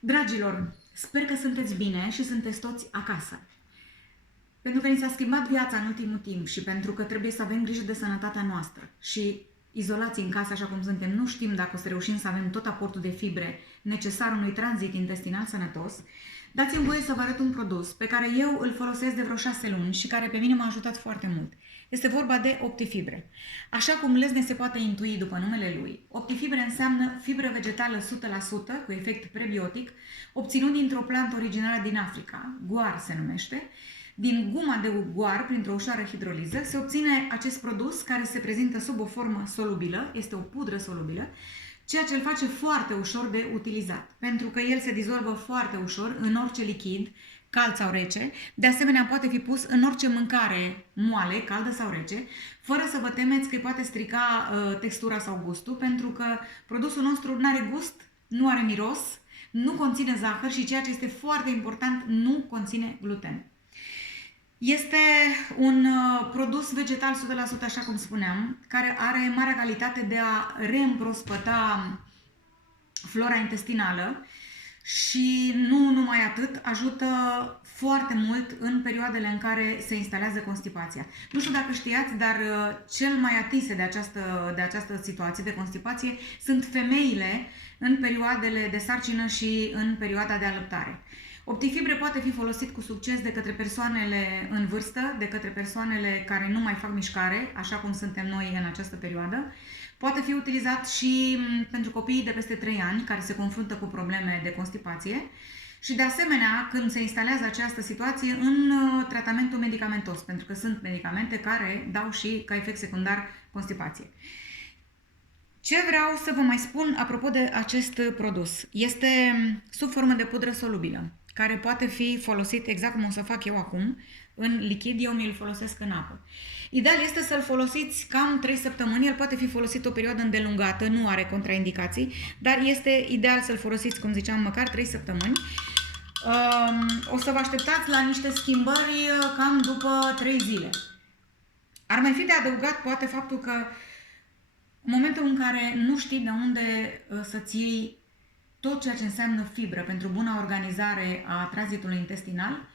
Dragilor, sper că sunteți bine și sunteți toți acasă. Pentru că ni s-a schimbat viața în ultimul timp și pentru că trebuie să avem grijă de sănătatea noastră și izolați în casă așa cum suntem, nu știm dacă o să reușim să avem tot aportul de fibre necesar unui tranzit intestinal sănătos, dați-mi voie să vă arăt un produs pe care eu îl folosesc de vreo 6 luni și care pe mine m-a ajutat foarte mult. Este vorba de Optifibre. Așa cum lezne se poate intui după numele lui, Optifibre înseamnă fibră vegetală 100% cu efect prebiotic, obținut dintr-o plantă originară din Africa, guar se numește. Din guma de guar, printr-o ușoară hidroliză, se obține acest produs care se prezintă sub o formă solubilă, este o pudră solubilă, ceea ce îl face foarte ușor de utilizat, pentru că el se dizolvă foarte ușor în orice lichid, cald sau rece, de asemenea poate fi pus în orice mâncare moale, caldă sau rece, fără să vă temeți că îi poate strica textura sau gustul, pentru că produsul nostru nu are gust, nu are miros, nu conține zahăr și ceea ce este foarte important, nu conține gluten. Este un produs vegetal 100%, așa cum spuneam, care are marea calitate de a reîmprospăta flora intestinală și nu numai atât, ajută foarte mult în perioadele în care se instalează constipația. Nu știu dacă știați, dar cel mai atinse de această situație de constipație sunt femeile în perioadele de sarcină și în perioada de alăptare. Optifibre poate fi folosit cu succes de către persoanele în vârstă, de către persoanele care nu mai fac mișcare, așa cum suntem noi în această perioadă. Poate fi utilizat și pentru copiii de peste 3 ani care se confruntă cu probleme de constipație și de asemenea când se instalează această situație în tratamentul medicamentos, pentru că sunt medicamente care dau și ca efect secundar constipație. Ce vreau să vă mai spun apropo de acest produs? Este sub formă de pudră solubilă, care poate fi folosit exact cum o să fac eu acum, în lichid, eu mi-l folosesc în apă. Ideal este să-l folosiți cam 3 săptămâni, el poate fi folosit o perioadă îndelungată, nu are contraindicații, dar este ideal să-l folosiți, cum ziceam, măcar 3 săptămâni. O să vă așteptați la niște schimbări cam după 3 zile. Ar mai fi de adăugat poate faptul că în momentul în care nu știi de unde să-ți iei tot ceea ce înseamnă fibră pentru buna organizare a tranzitului intestinal,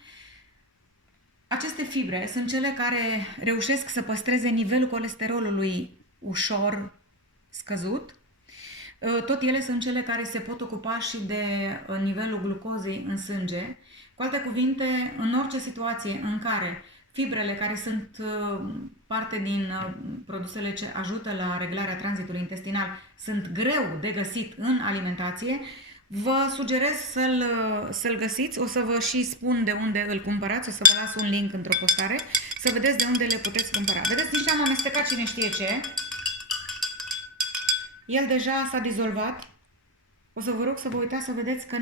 aceste fibre sunt cele care reușesc să păstreze nivelul colesterolului ușor scăzut. Tot ele sunt cele care se pot ocupa și de nivelul glucozei în sânge. Cu alte cuvinte, în orice situație în care fibrele care sunt parte din produsele ce ajută la reglarea tranzitului intestinal sunt greu de găsit în alimentație, vă sugerez să-l găsiți, o să vă și spun de unde îl cumpărați, o să vă las un link într-o postare, să vedeți de unde le puteți cumpăra. Vedeți, nici am amestecat cine știe ce. El deja s-a dizolvat. O să vă rog să vă uitați să vedeți că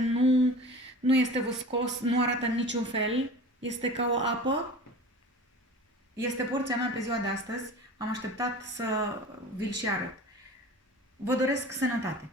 nu este viscos, nu arată în niciun fel, este ca o apă. Este porția mea pe ziua de astăzi, am așteptat să vi-l și arăt. Vă doresc sănătate!